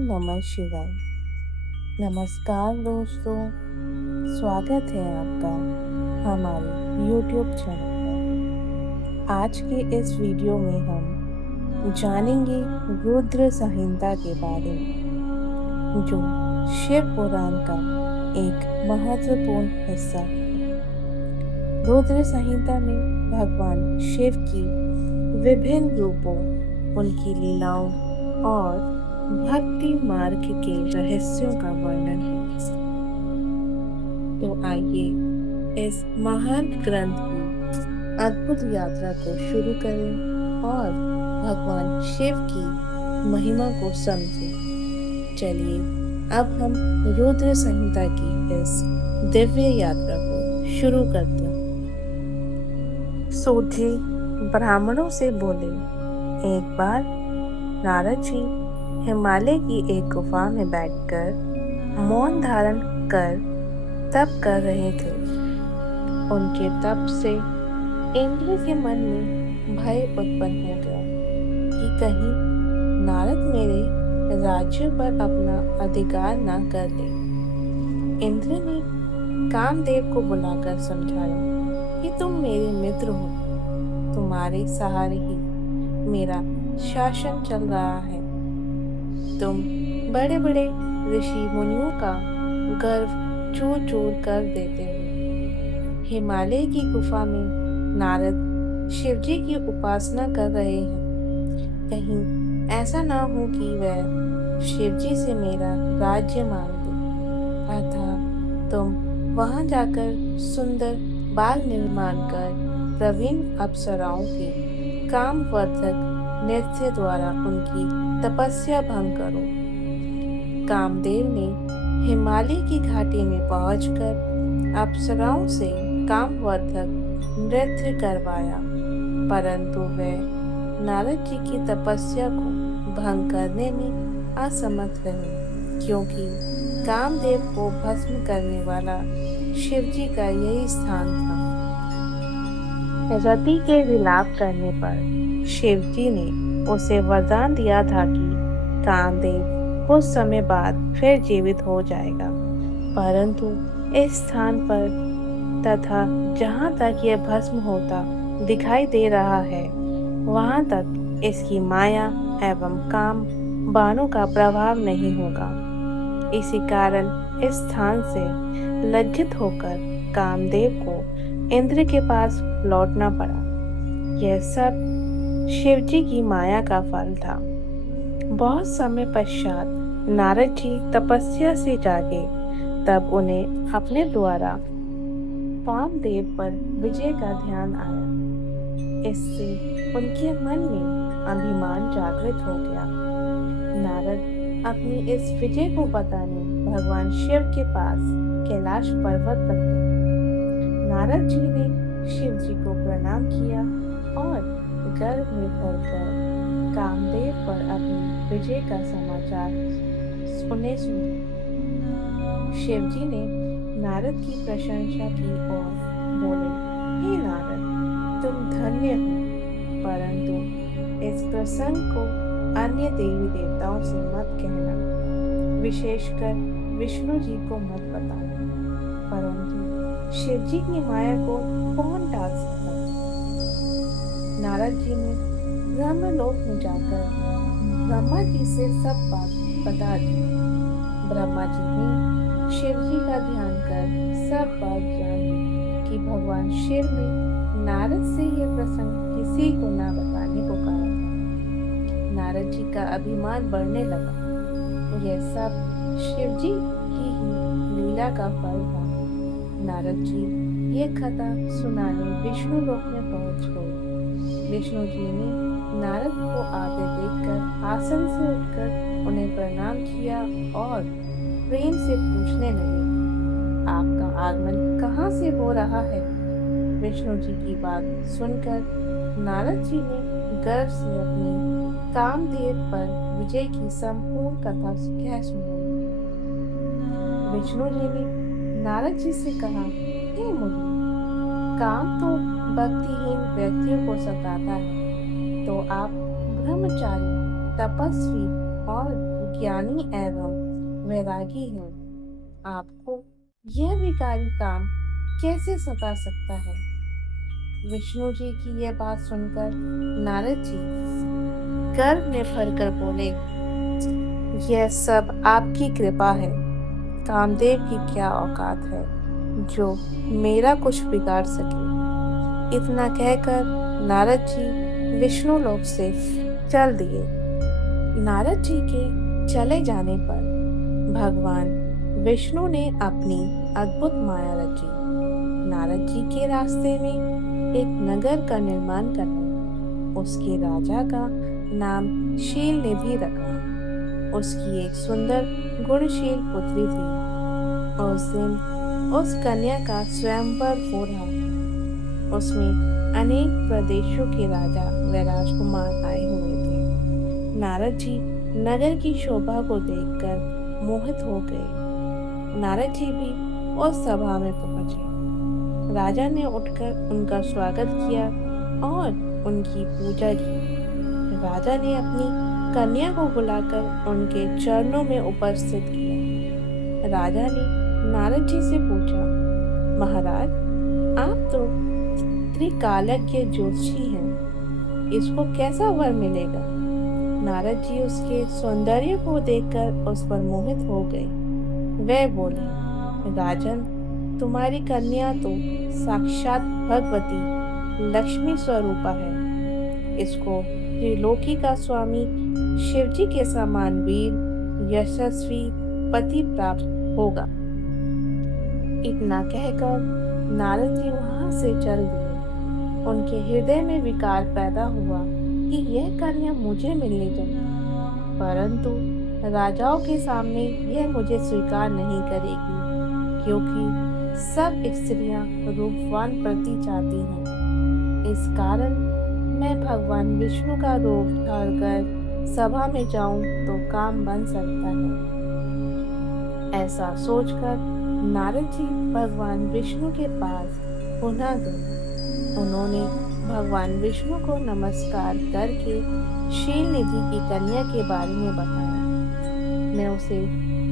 ओम नमः शिवाय। नमस्कार दोस्तों, स्वागत है आपका हमारे YouTube चैनल पर। आज के इस वीडियो में हम जानेंगे रुद्र संहिता के बारे में, जो शिव पुराण का एक महत्वपूर्ण हिस्सा है। रुद्र संहिता में भगवान शिव की विभिन्न रूपों, उनकी लीलाओं और भक्ति मार्ग के रहस्यों का वर्णन है। तो आइए इस महान ग्रंथ की अद्भुत यात्रा को शुरू करें और भगवान शिव की महिमा को समझें। चलिए अब हम रुद्र संहिता की इस दिव्य यात्रा को शुरू करते हैं। सूत जी ब्राह्मणों से बोले, एक बार नारद जी हिमालय की एक गुफा में बैठकर मौन धारण कर तप कर रहे थे। उनके तप से इंद्र के मन में भय उत्पन्न हो गया कि कहीं नारद मेरे राज्य पर अपना अधिकार न कर ले। इंद्र ने कामदेव को बुलाकर समझाया कि तुम मेरे मित्र हो, तुम्हारे सहारे ही मेरा शासन चल रहा है। तुम बड़े बड़े ऋषि मुनियों का गर्व चूर चूर कर देते हो। हिमालय की गुफा में नारद शिवजी की उपासना कर रहे हैं। कहीं ऐसा ना हो कि वह शिवजी से मेरा राज्य मांग दे। अतः तुम वहां जाकर सुंदर बाग निर्माण कर प्रवीण अप्सराओं के कामवर्धक नृत्य द्वारा उनकी तपस्या भंग करो। कामदेव ने हिमालय की घाटी में पहुंचकर अप्सराओं से कामवर्धक नृत्य करवाया, परंतु वे नारद जी की तपस्या को भंग करने में असमर्थ रहे, क्योंकि कामदेव को भस्म करने वाला शिवजी का यही स्थान था। रति के विलाप करने पर शिवजी ने उसे वरदान दिया था कि कामदेव कुछ समय बाद फिर जीवित हो जाएगा, परंतु इस स्थान पर तथा जहाँ तक यह भस्म होता दिखाई दे रहा है, वहाँ तक इसकी माया एवं काम बाणों का प्रभाव नहीं होगा। इसी कारण इस स्थान से लज्जित होकर कामदेव को इंद्र के पास लौटना पड़ा। यह सब शिवजी की माया का फल था। बहुत समय पश्चात नारद जी तपस्या से जागे, तब उन्हें अपने द्वारा कामदेव पर विजय का ध्यान आया। इससे उनके मन में अभिमान जागृत हो गया। नारद अपनी इस विजय को बताने भगवान शिव के पास कैलाश पर्वत पर गए। नारद जी ने शिव जी को प्रणाम किया और गर्व में भरकर कामदेव पर अपनी विजय का समाचार सुने। शिव जी ने नारद की प्रशंसा की और बोले, हे नारद, तुम धन्य हो, परंतु इस प्रसंग को अन्य देवी देवताओं से मत कहना, विशेषकर विष्णु जी को मत बताना, परंतु शिव जी की माया को कौन टाल सकता। नारद जी ने ब्रह्मलोक में जाकर ब्रह्मा जी से सब बात बता दी। ब्रह्मा जी ने शिव जी का ध्यान कर सब बात जान ली कि भगवान शिव ने नारद से यह प्रसंग किसी को ना बताने को कहा था। नारद जी का अभिमान बढ़ने लगा। यह सब शिव जी की ही लीला का फल था। नारद जी ये कथा सुनाने विष्णु लोक में पहुंच गए। विष्णु जी ने नारद को आते देखकर आसन से उठकर उन्हें प्रणाम किया और प्रेम से पूछने लगे, आपका आगमन कहाँ से हो रहा है। विष्णु जी की बात सुनकर नारद जी ने गर्व से अपनी कामदेव पर विजय की संपूर्ण कथा कह सुनाई। विष्णु जी ने नारद जी से कहा, हे मुनि, काम तो भक्तिहीन व्यक्तियों को सताता है, तो आप ब्रह्मचारी, तपस्वी और ज्ञानी एवं वैरागी हैं। आपको यह विकारी काम कैसे सता सकता है? विष्णु जी की यह बात सुनकर नारद जी गर्व में भरकर बोले, यह सब आपकी कृपा है। कामदेव की क्या औकात है जो मेरा कुछ बिगाड़ सके। इतना कहकर नारद जी विष्णु लोक से चल दिए। नारद जी के चले जाने पर भगवान विष्णु ने अपनी अद्भुत माया रची। नारद जी के रास्ते में एक नगर का निर्माण करना। उसके राजा का नाम शीलनिधि रखा। उसकी एक सुंदर गुणशील पुत्री थी। उस दिन उस कन्या का स्वयंवर हो रहा था। उसमें अनेक प्रदेशों के राजा व राजकुमार आए हुए थे। नारद जी नगर की शोभा को देखकर मोहित हो गए। नारद जी भी उस सभा में पहुंचे। राजा ने उठकर उनका स्वागत किया और उनकी पूजा की। राजा ने अपनी कन्या को बुलाकर उनके चरणों में उपस्थित किया। राजा ने नारद जी से पूछा, महाराज, आप तो त्रिकालज्ञ ज्योतिषी हैं, इसको कैसा वर मिलेगा? नारद जी उसके सौंदर्य को देखकर उस पर मोहित हो गए। वे बोले, राजन, तुम्हारी कन्या तो साक्षात भगवती लक्ष्मी स्वरूपा है। इसको त्रिलोकी का स्वामी शिवजी के समान वीर यशस्वी पति प्राप्त होगा। इतना कहकर नारद जी वहां से चल दिए। उनके हृदय में विकार पैदा हुआ कि यह कन्या मुझे मिलनी चाहिए, परंतु राजाओं के सामने यह मुझे स्वीकार नहीं करेगी, क्योंकि सब स्त्रियां रूपवान पति चाहती हैं। इस कारण मैं भगवान विष्णु का रूप धारकर सभा में जाऊं तो काम बन सकता है। ऐसा सोचकर नारद जी भगवान विष्णु के पास पुनः गए। उन्होंने भगवान विष्णु को नमस्कार करके शीलनिधि की कन्या के बारे में बताया। मैं उसे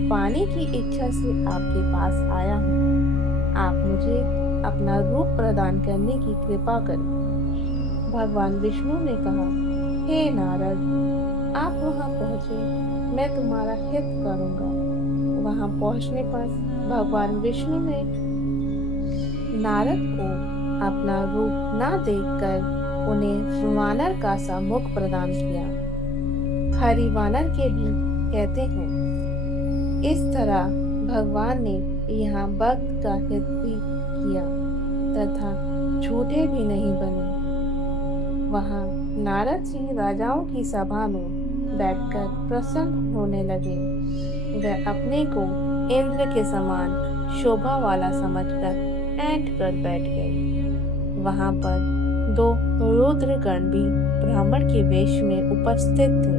पाने की इच्छा से आपके पास आया हूँ। आप मुझे अपना रूप प्रदान करने की कृपा करें। भगवान विष्णु ने कहा, हे नारद, आप वहां पहुंचे, मैं तुम्हारा हित करूंगा। वहां पहुंचने पर भगवान विष्णु ने नारद को अपना रूप ना देखकर उन्हें वानर का सा मुख प्रदान किया। हरि वानर के भी कहते हैं। इस तरह भगवान ने यहाँ भक्त का हित भी किया तथा झूठे भी नहीं बने। वहाँ नारद जी राजाओं की सभा में बैठकर प्रसन्न होने लगे। वह अपने को इंद्र के समान शोभा वाला समझकर ऐंठ कर बैठ गए। वहाँ पर दो रुद्रगण भी ब्राह्मण के वेश में उपस्थित थे।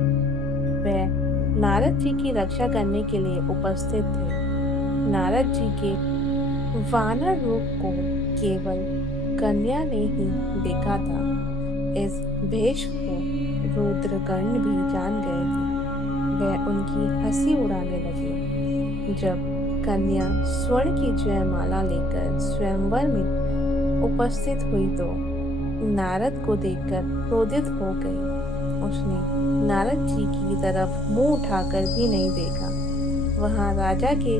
वह नारद जी की रक्षा करने के लिए उपस्थित थे। नारद जी के वानर रूप को केवल कन्या ने ही देखा था। इस भेष को रुद्रगण भी जान गए थे। वह उनकी हंसी उड़ाने लगे। जब कन्या स्वर्ण की जयमाला लेकर स्वयंवर में उपस्थित हुई तो नारद को देखकर क्रोधित हो गई। उसने नारद जी की तरफ मुंह उठाकर भी नहीं देखा। वहां राजा के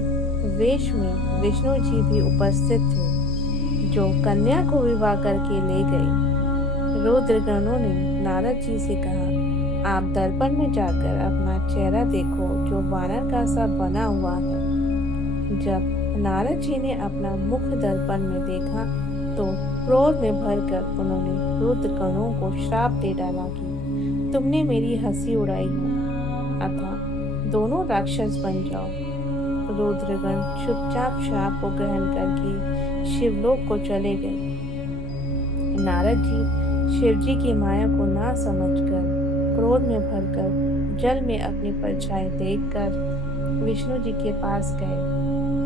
वेश में विष्णु जी भी उपस्थित थे, जो कन्या को विवाह करके ले गए। रुद्रगणों ने नारद जी से कहा, आप दर्पण में जाकर अपना चेहरा देखो जो वानर का सा बना हुआ है। जब नारद जी ने अपना मुख दर्पण में देखा तो क्रोध में भरकर उन्होंने रुद्रगणों को श्राप दे डाला कि तुमने मेरी हंसी उड़ाई है, अतः दोनों राक्षस बन जाओ। रुद्रगण चुपचाप श्राप को ग्रहण करके शिवलोक को चले गए। नारद जी शिवजी की माया को ना समझकर क्रोध में भरकर जल में अपनी परछाई देखकर विष्णु जी के पास गए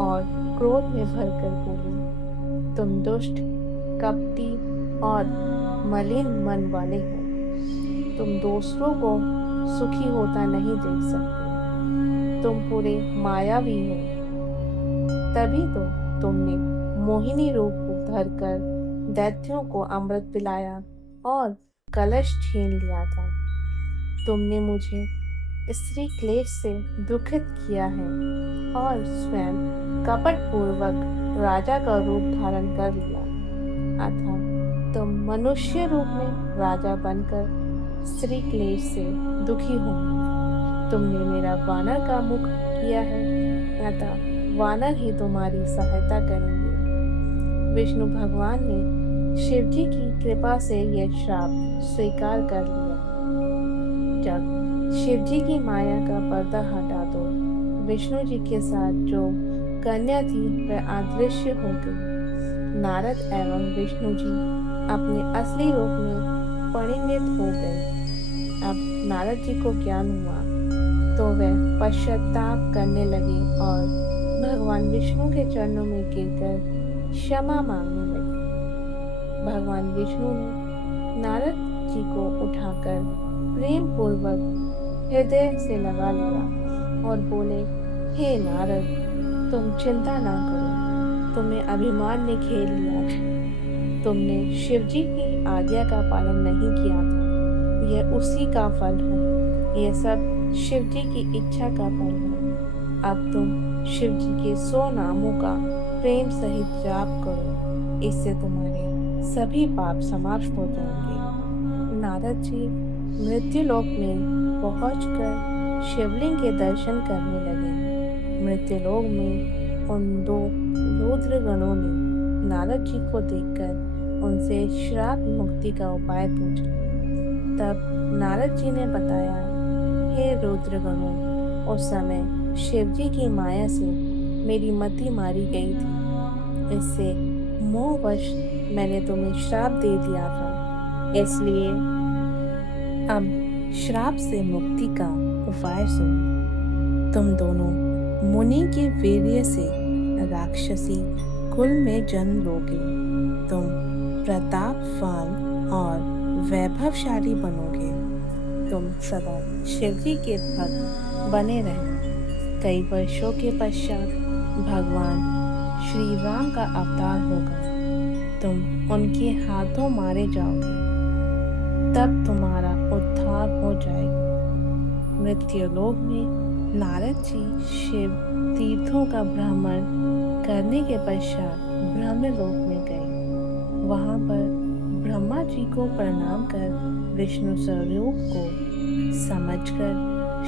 और क्रोध में भरकर बोले, तुम दुष्ट, कपटी और मलिन मन वाले हो। तुम दूसरों को सुखी होता नहीं देख सकते। तुम पूरे मायावी हो। तभी तो तुमने मोहिनी रूप धरकर दैत्यों को अमृत पिलाया और कलश छीन लिया था। तुमने मुझे स्त्री क्लेश से दुखित किया है और स्वयं कपट पूर्वक राजा का रूप धारण कर लिया। अतः तुम मनुष्य रूप में राजा बनकर स्त्री क्लेश से दुखी होंगे। तुमने मेरा वानर का मुख किया है, अतः वानर ही तुम्हारी सहायता करेंगे। विष्णु भगवान ने शिव जी की कृपा से यह श्राप स्वीकार कर लिया। जब शिव जी की माया का पर्दा हटा तो विष्णु जी के साथ जो कन्या थी वह अदृश्य हो गई। नारद एवं विष्णु जी अपने असली रूप में परिणित हो गए। अब नारद जी को ज्ञान हुआ तो वह पश्चाताप करने लगे और भगवान विष्णु के चरणों में गिरकर क्षमा मांगने लगे। भगवान विष्णु ने नारद जी को उठाकर प्रेम पूर्वक हृदय से लगा लिया और बोले, हे नारद, तुम चिंता ना करो, तुम्हें अभिमान ने घेर लिया था। तुमने शिव जी की आज्ञा का पालन नहीं किया था, यह उसी का फल है। यह सब शिव जी की इच्छा का फल है। अब तुम शिव जी के 100 नामों का प्रेम सहित जाप करो, इससे तुम्हारे सभी पाप समाप्त हो जाएंगे। नारद जी मृत्युलोक में पहुंचकर शिवलिंग के दर्शन करने लगे। मृत्युलोक में उन 2 रुद्र गणों ने नारद जी को देखकर उनसे श्राप मुक्ति का उपाय पूछा। तब नारद जी ने बताया, हे रुद्र गणों, उस समय शिव जी की माया से मेरी मति मारी गई थी। इससे मोहवश मैंने तुम्हें श्राप दे दिया था। इसलिए अब श्राप से मुक्ति का उपाय सुनो। तुम दोनों मुनि के वीर्य से राक्षसी कुल में जन्म लोगे। तुम प्रतापवान और वैभवशाली बनोगे। तुम सदा शिव जी के भक्त बने रहना। कई वर्षों के पश्चात भगवान श्री राम का अवतार होगा। तुम उनके हाथों मारे जाओगे, तब तुम्हारा उद्धार हो जाएगा। मृत्युलोक में नारद जी शिव तीर्थों का भ्रमण करने के पश्चात ब्रह्मलोक में गए। वहां पर ब्रह्मा जी को प्रणाम कर विष्णु स्वरूप को समझकर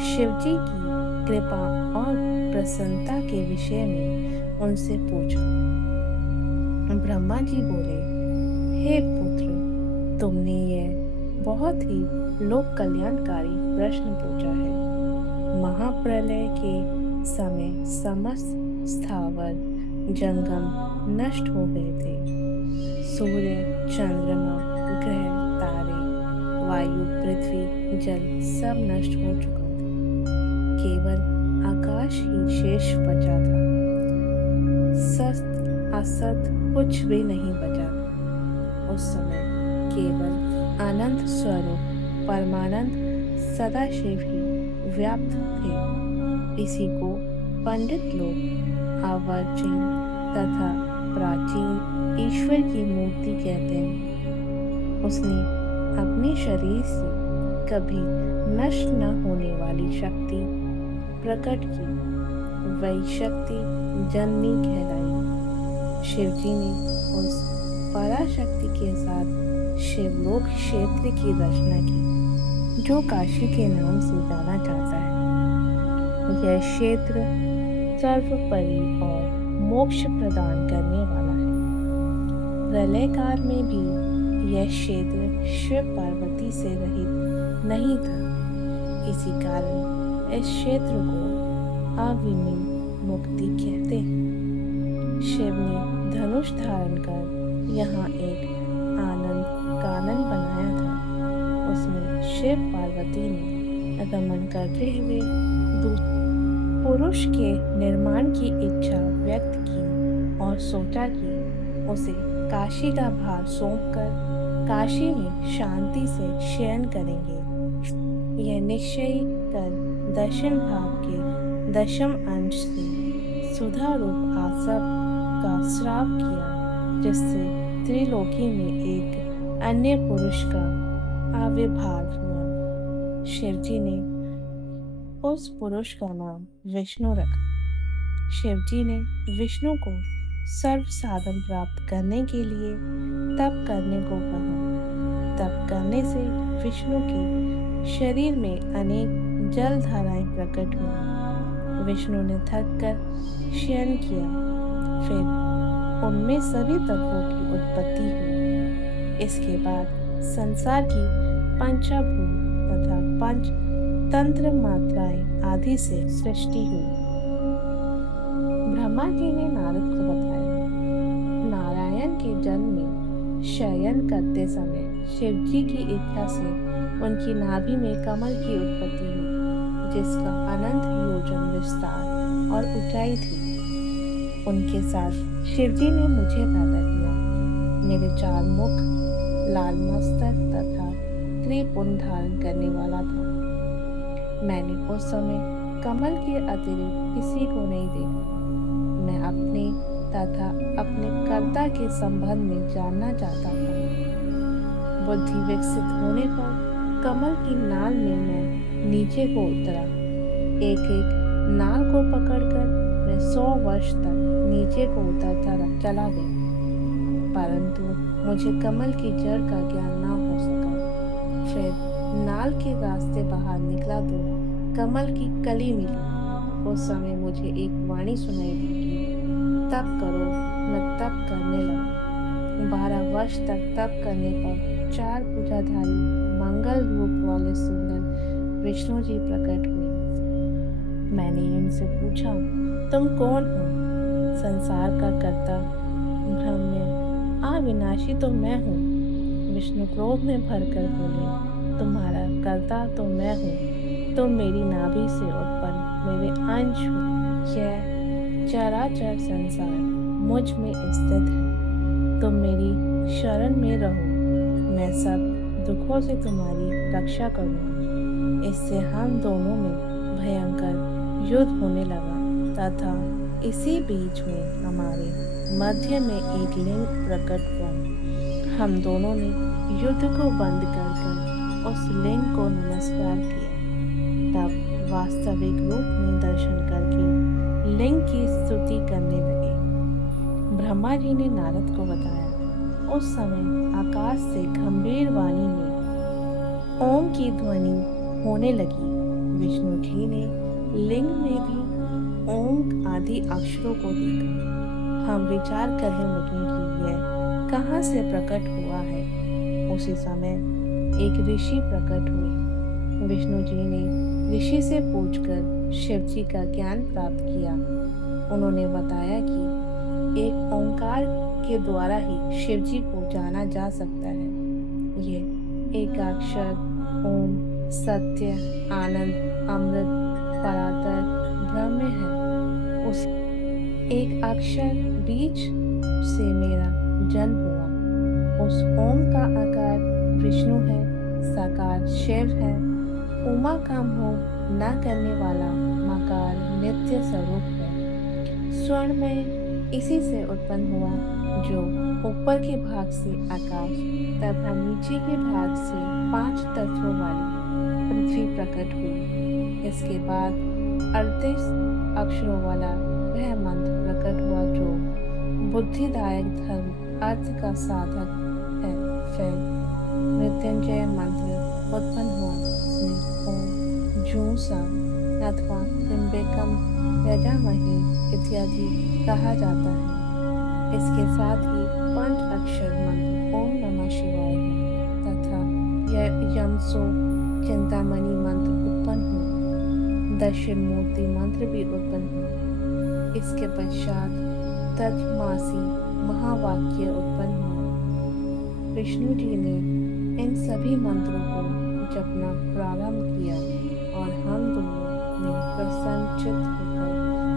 शिव जी की कृपा और प्रसन्नता के विषय में उनसे पूछा। ब्रह्मा जी बोले, हे पुत्र, तुमने यह बहुत ही लोक कल्याणकारी प्रश्न पूछा है। महाप्रलय के समय समस्त स्थावर जंगम नष्ट हो गए थे। सूर्य, चंद्रमा, ग्रह, तारे, वायु, पृथ्वी, जल सब नष्ट हो चुका था। केवल आकाश ही शेष बचा था। सत असत कुछ भी नहीं बचा था। उस समय केवल आनंद स्वरूप परमानंद सदाशिव ही व्याप्त थे। इसी को पंडित लोग आवर्जन तथा प्राचीन ईश्वर की मूर्ति कहते हैं। उसने अपने शरीर से कभी नष्ट न होने वाली शक्ति प्रकट की। वही शक्ति जननी कहलाई। शिव जी ने उस पराशक्ति के साथ शिवलोक क्षेत्र की रचना की, जो काशी के नाम से जाना जाता है। यह क्षेत्र सर्वोपरि और मोक्ष प्रदान करने वाला है। प्रलय काल में भी यह क्षेत्र शिव पार्वती से रहित नहीं था। इसी कारण इस क्षेत्र को अविनी मुक्ति कहते हैं। शिव ने धनुष धारण कर यहाँ एक आनंद कानन बनाया था। उसमें शिव पार्वती ने रमन करते हुए पुरुष के निर्माण की इच्छा व्यक्त की और सोचा कि उसे काशी का भार सौंपकर काशी में शांति से शयन करेंगे। यह निश्चय कर दशम भाग के दशम अंश से सुधा रूप आसव का श्राप किया, जिससे त्रिलोकी में एक अन्य पुरुष का आविर्भाव हुआ। शिवजी ने उस पुरुष का नाम विष्णु रखा। शिवजी ने विष्णु को सर्व साधन प्राप्त करने के लिए तप करने को कहा। तप करने से विष्णु के शरीर में अनेक जल धाराएं प्रकट हुई। विष्णु ने थक कर शयन किया, फिर उनमें सभी तत्वों की उत्पत्ति हुई। इसके बाद संसार की पंचभूत तथा पंच तंत्र मात्राएं आदि से सृष्टि हुई। ब्रह्मा जी ने नारद को बताया, नारायण के जन्म में शयन करते समय शिव जी की इच्छा से उनकी नाभि में कमल की उत्पत्ति हुई, जिसका अनंत योजन विस्तार और ऊंचाई थी। उनके साथ शिवजी ने मुझे पैदा किया। मेरे चार मुख, लाल मस्तक तथा त्रिपुंड धारण करने वाला था। मैंने उस समय कमल के अतिरिक्त किसी को नहीं देखा। मैं अपने तथा अपने कर्ता के संबंध में जानना चाहता था। बुद्धि विकसित होने पर कमल की नाल में मैं नीचे को उतरा। एक एक नाल को पकड़कर मैं 100 वर्ष तक नीचे को उतरता चला गया, परंतु मुझे कमल की जड़ का ज्ञान न हो सका। फिर नाल के रास्ते बाहर निकला तो कमल की कली मिली। उस समय मुझे एक वाणी सुनाई दी कि तप करो। मैं तप करने लगा। 12 वर्ष तक तप करने पर 4 पूजाधारी मंगल रूप वाले सुंदर विष्णु जी प्रकट हुए। मैंने उनसे पूछा, तुम कौन हो? संसार का कर्ता ब्रह्म अविनाशी तो मैं हूँ। विष्णु क्रोध में भरकर बोले, तुम्हारा कर्ता तो मैं हूँ। तुम मेरी नाभि से उत्पन्न मेरे अंश हो। यह चराचर संसार मुझ में स्थित है। तुम मेरी शरण में रहो। मैं सब दुखों से तुम्हारी रक्षा करूँगा। इससे हम दोनों में भयंकर युद्ध होने लगा तथा इसी बीच में हमारे मध्य में एक लिंग प्रकट हुआ। हम दोनों ने युद्ध को बंद कर उस लिंग को नमस्कार किया। तब वास्तविक रूप में दर्शन करके लिंग की स्तुति करने लगे। ब्रह्मा जी ने नारद को बताया, उस समय आकाश से गंभीर वाणी में ओम की ध्वनि होने लगी। विष्णु जी ने लिंग में भी ओम आदि अक्षरों को देखा। हम विचार करने लगे कि यह कहाँ से प्रकट हुआ है। उसी समय एक ऋषि प्रकट हुए। विष्णु जी ने ऋषि से पूछकर शिव जी का ज्ञान प्राप्त किया। उन्होंने बताया कि एक ओंकार के द्वारा ही शिव जी को जाना जा सकता है। ये एकाक्षर ओम सत्य, आनंद, अमृत, परातर ब्रह्म है। उस एक अक्षर बीज से मेरा जन्म हुआ। उस ओम का आकार विष्णु है, साकार शिव है, उमा का मोह न करने वाला मकार नित्य स्वरूप है। स्वर्ण में इसी से उत्पन्न हुआ, जो ऊपर के भाग से आकाश तथा नीचे के भाग से 5 तत्वों वाली पृथ्वी प्रकट हुई। इसके बाद 38 अक्षरों वाला वह मंत्र प्रकट हुआ, जो बुद्धिदायक धर्म अर्थ का साधक है। फिर मृत्युंजय मंत्र उत्पन्न हुआ, जिसमें ओम जूसा अथवा त्र्यंबकम यजामहे इत्यादि कहा जाता है। इसके साथ ही 5 अक्षर मंत्र ओम नमः शिवाय है तथा यमसो चिंतामणि मंत्र उत्पन्न हुआ। दक्षिण मूर्ति मंत्र भी उत्पन्न हुआ। इसके पश्चात तत्मासी महावाक्य उत्पन्न हुआ। विष्णु जी ने इन सभी मंत्रों को जपना प्रारंभ किया और हम दोनों ने प्रसन्नचित्त होकर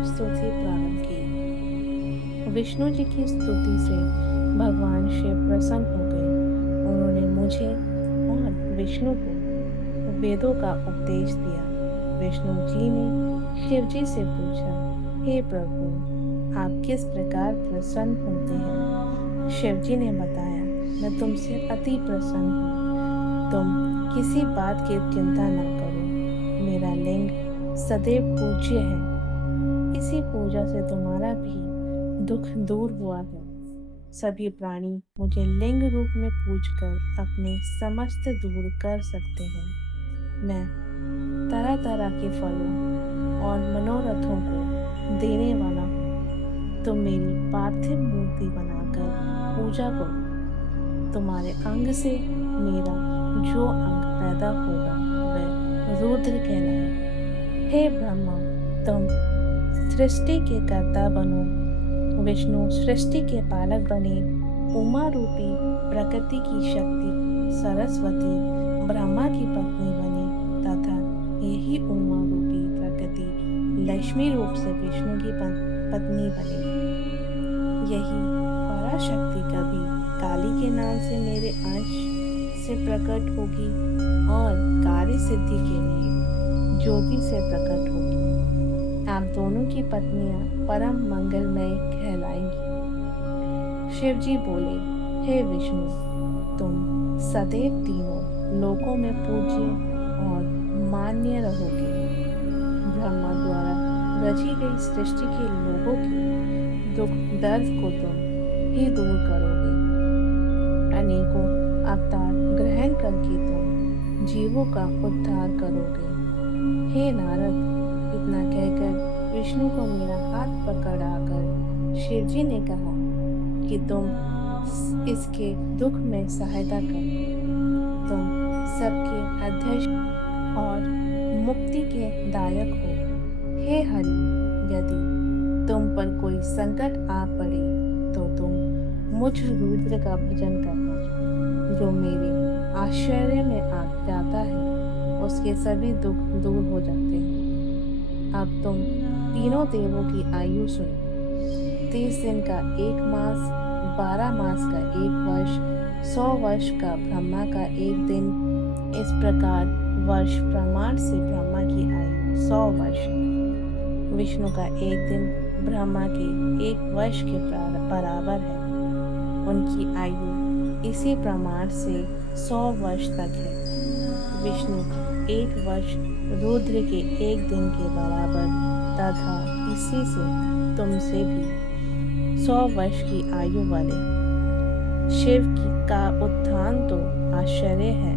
स्तुति प्रारंभ की। विष्णु जी की स्तुति से भगवान शिव प्रसन्न हो गए। उन्होंने मुझे और विष्णु को वेदों का उपदेश दिया। विष्णु जी ने शिव जी से पूछा, हे प्रभु, आप किस प्रकार प्रसन्न होते हैं? शिव जी ने बताया, मैं तुमसे अति प्रसन्न हूँ। तुम किसी बात की चिंता न करो। मेरा लिंग सदैव पूज्य है। इसी पूजा से तुम्हारा भी दुख दूर हुआ है। सभी प्राणी मुझे लिंग रूप में पूजकर अपने समस्त दूर कर सकते हैं। मैं तरह तरह के फलों और मनोरथों को देने वाला हूँ। तुम मेरी पार्थिव मूर्ति बनाकर पूजा करो। तुम्हारे अंग से मेरा जो अंग पैदा होगा वह रुद्र कहलाए। हे ब्रह्मा, तुम सृष्टि के कर्ता बनो। विष्णु सृष्टि के पालक बने। उमा रूपी प्रकृति की शक्ति सरस्वती ब्रह्मा की पत्नी बने तथा यही उमा रूपी प्रकृति लक्ष्मी रूप से विष्णु की पत्नी बने। यही पराशक्ति कभी काली के नाम से मेरे अंश से प्रकट होगी और कार्य सिद्धि के लिए ज्योति से प्रकट होगी। आप दोनों की पत्नियां परम मंगलमय कहलाएंगी। शिव जी बोले, हे विष्णु, तुम सदैव तीनों लोकों में पूज्य और मान्य रहोगे। ब्रह्मा द्वारा रची गई सृष्टि के लोगों के दुख दर्द को तुम ही दूर करोगे। अनेकों अवतार ग्रहण करके तुम जीवों का उद्धार करोगे। हे नारद, इतना कहकर विष्णु को मेरा हाथ पकड़ाकर शिव जी ने कहा कि तुम इसके दुख में सहायता करो। तुम सबके अध्यक्ष और मुक्ति के दायक हो। हे हरि, यदि तुम पर कोई संकट आ पड़े तो तुम मुझ रुद्र का भजन करना। जो मेरे आश्रय में आ जाता है उसके सभी दुख दूर हो जाते हैं। अब तुम तीनों देवों की आयु सुनो। 30 दिन का 1 मास, 12 मास का 1 वर्ष, 100 वर्ष का ब्रह्मा का 1 दिन। इस प्रकार वर्ष प्रमाण से ब्रह्मा की आयु 100 वर्ष, विष्णु का 1 दिन ब्रह्मा के 1 वर्ष के बराबर है। उनकी आयु इसी प्रमाण से 100 वर्ष तक है। विष्णु 1 वर्ष रुद्र के 1 दिन के बराबर तथा इसी से तुमसे भी 100 वर्ष की आयु वाले शिव की का उत्थान तो आश्चर्य है।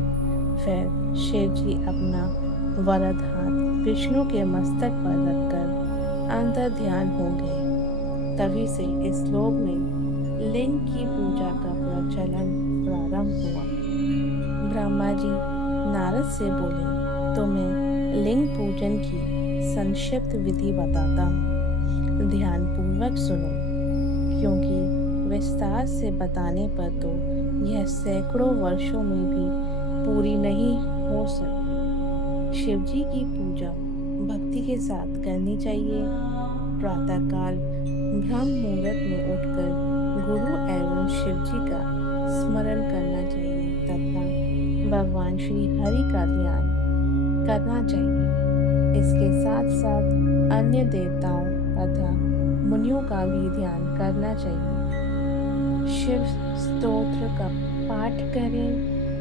फिर शिव जी अपना वरद हाथ विष्णु के मस्तक पर रखकर अंतर ध्यान हो गए। तभी से इस लोक में लिंग की पूजा का प्रचलन प्रारंभ हुआ। ब्रह्मा जी नारद से बोले, तो मैं लिंग पूजन की संक्षिप्त विधि बताता हूँ, ध्यान पूर्वक सुनो, क्योंकि विस्तार से बताने पर तो यह सैकड़ों वर्षों में भी पूरी नहीं हो सकती। शिव जी की पूजा भक्ति के साथ करनी चाहिए। प्रातःकाल ब्रह्म मुहूर्त में उठकर गुरु एवं शिव जी का स्मरण करना चाहिए तथा भगवान श्री हरि का ध्यान करना चाहिए। इसके साथ साथ अन्य देवताओं तथा मुनियों का भी ध्यान करना चाहिए। शिव स्तोत्र का पाठ करें।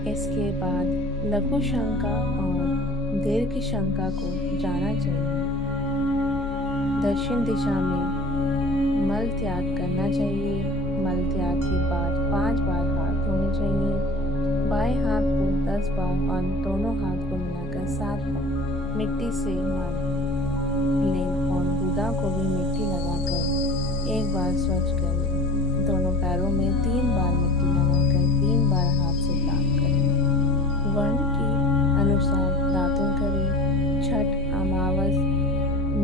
इसके बाद लघु शंका और दीर्घ शंका को जाना चाहिए। दक्षिण दिशा में मल त्याग करना चाहिए। मल त्याग के बाद 5 बार हाथ धोने चाहिए। बाएं हाथ को 10 बार और दोनों हाथ को मिलाकर 7 बार मिट्टी से मालिश, लिंग और गुदा को भी मिट्टी लगाकर 1 बार स्वच्छ करें। दोनों पैरों में 3 बार मिट्टी लगाकर 3 बार हाथ से साफ करें। वर्ण के अनुसार दातुन करें। छठ, अमावस,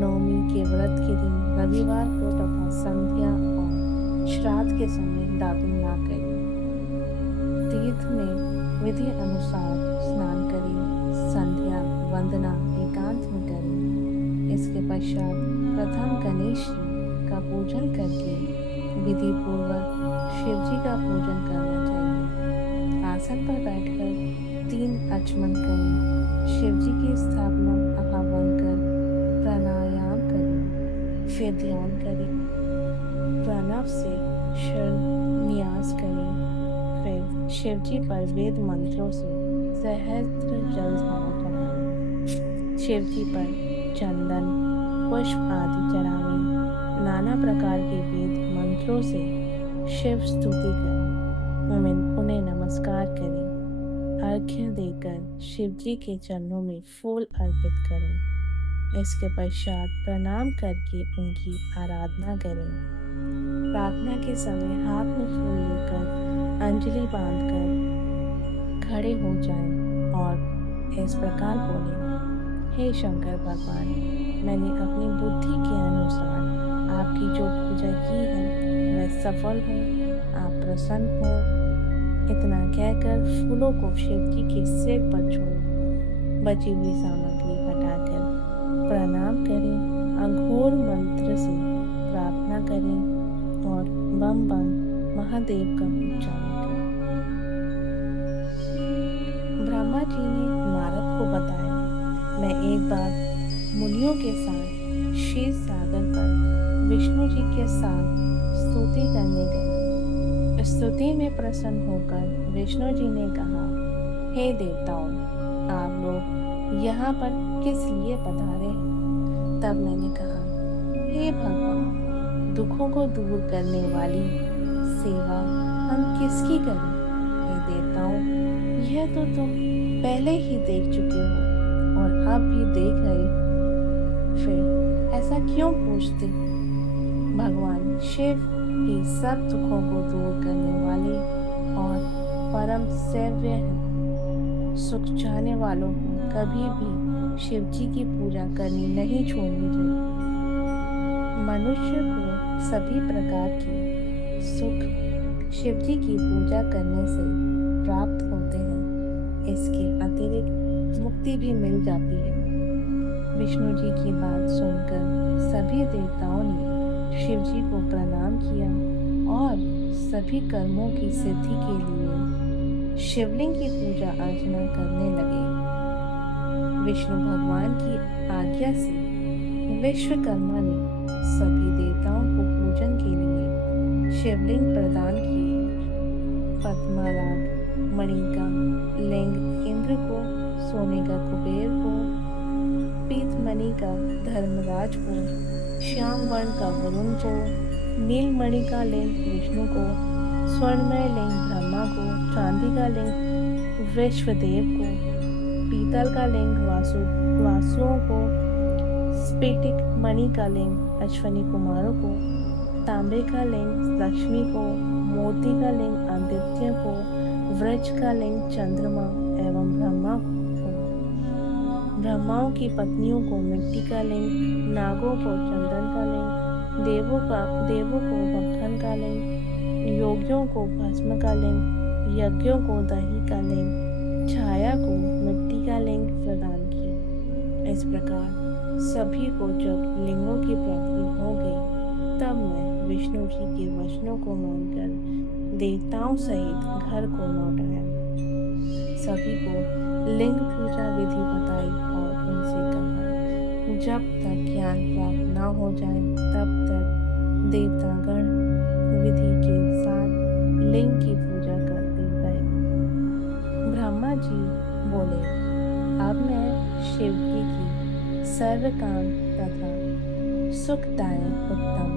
नवमी के व्रत के दिन, रविवार को तथा संध्या और श्राद्ध के समय दातुन ना करें। तीर्थ में विधि अनुसार स्नान करें। संध्या वंदना एकांत में करें। इसके पश्चात प्रथम गणेश जी का पूजन करके विधि पूर्वक शिव जी का पूजन करना चाहिए। आसन पर बैठकर 3 अचमन करें। शिव जी की स्थापना हवन कर प्राणायाम करें, फिर ध्यान करें, प्रणव से शिलान्यास करें, फिर शिव जी पर वेद मंत्रों से सहस्त्र जल चढ़ाएं, शिव जी पर चंदन पुष्प आदि चढ़ावें, नाना प्रकार के वेद मंत्रों से शिव स्तुति करें, उन्हें नमस्कार करें, अर्घ्य देकर शिव जी के चरणों में फूल अर्पित करें। इसके पश्चात प्रणाम करके उनकी आराधना करें। प्रार्थना के समय हाथ में फूल लेकर अंजलि बांधकर खड़े हो जाएं और इस प्रकार बोलें, हे शंकर भगवान, मैंने अपनी बुद्धि के अनुसार आपकी जो पूजा की है वह सफल हो, आप प्रसन्न हो। इतना कहकर फूलों को शिव जी के सिर पर छोड़ें, बची हुई सामग्री हटाकर प्रणाम करें, अघोर मंत्र से प्रार्थना करें और बम बम महादेव का उच्चारण करें। ब्रह्मा जी ने नारद को बताया, मैं एक बार मुनियों के साथ क्षीर सागर पर विष्णु जी के साथ स्तुति करने गया। स्तुति में प्रसन्न होकर विष्णु जी ने कहा, हे देवताओं, आप लोग यहाँ पर किस लिए पधारे हैं? तब मैंने कहा, हे भगवान, दुखों को दूर करने वाली सेवा हम किसकी करें? हे देवताओं, यह तो तुम पहले ही देख चुके हो और अब भी देख रहे हो, फिर ऐसा क्यों पूछते? भगवान शिव ही सब दुखों को दूर करने वाले और परम सेव्य हैं। सुख चाहने वालों को कभी भी शिव जी की पूजा करनी नहीं छोड़नी चाहिए। मनुष्य को सभी प्रकार के सुख शिव जी की पूजा करने से प्राप्त होते हैं। इसके अतिरिक्त मुक्ति भी मिल जाती है। विष्णु जी की बात सुनकर सभी देवताओं ने शिव जी को प्रणाम किया और सभी कर्मों की सिद्धि के लिए शिवलिंग की पूजा अर्चना करने लगे। विष्णु भगवान की आज्ञा से विश्वकर्मा ने सभी देवताओं को पूजन के लिए शिवलिंग प्रदान किए। पद्मराग मणि का लिंग इंद्र को, सोने का कुबेर को, पीतमणि का धर्मराज को, श्याम वर्ण का वरुण को, नीलमणि का लिंग विष्णु को, स्वर्णमय लिंग ब्रह्मा को, चांदी का लिंग विश्वदेव को, पीतल का लिंग वासुओं को, स्फटिक मणि का लिंग अश्वनी कुमारों को, तांबे का लिंग लक्ष्मी को, मोती का लिंग आदित्य को, वृक्ष का लिंग चंद्रमा एवं ब्रह्मा को, ब्रह्माओं की पत्नियों को मिट्टी का लिंग, नागों को चंदन का लिंग, देवों को मक्खन का लिंग, योगियों को भस्म का लिंग, यज्ञों को दही का लिंग, छाया को मिट्टी का लिंग प्रदान किया। इस प्रकार सभी को जब लिंगों की प्राप्ति हो गई, तब मैं विष्णु जी के वचनों को मानकर देवताओं सहित घर को लौट आया। सभी को लिंग पूजा विधि बताई और उनसे कहा, जब तक ज्ञान प्राप्त न हो जाए तब तक देवतागण विधि के साथ लिंग की पूजा करते रहे। ब्रह्मा जी बोले, अब मैं शिव जी की सर्वकाम तथा सुखदायक उत्तम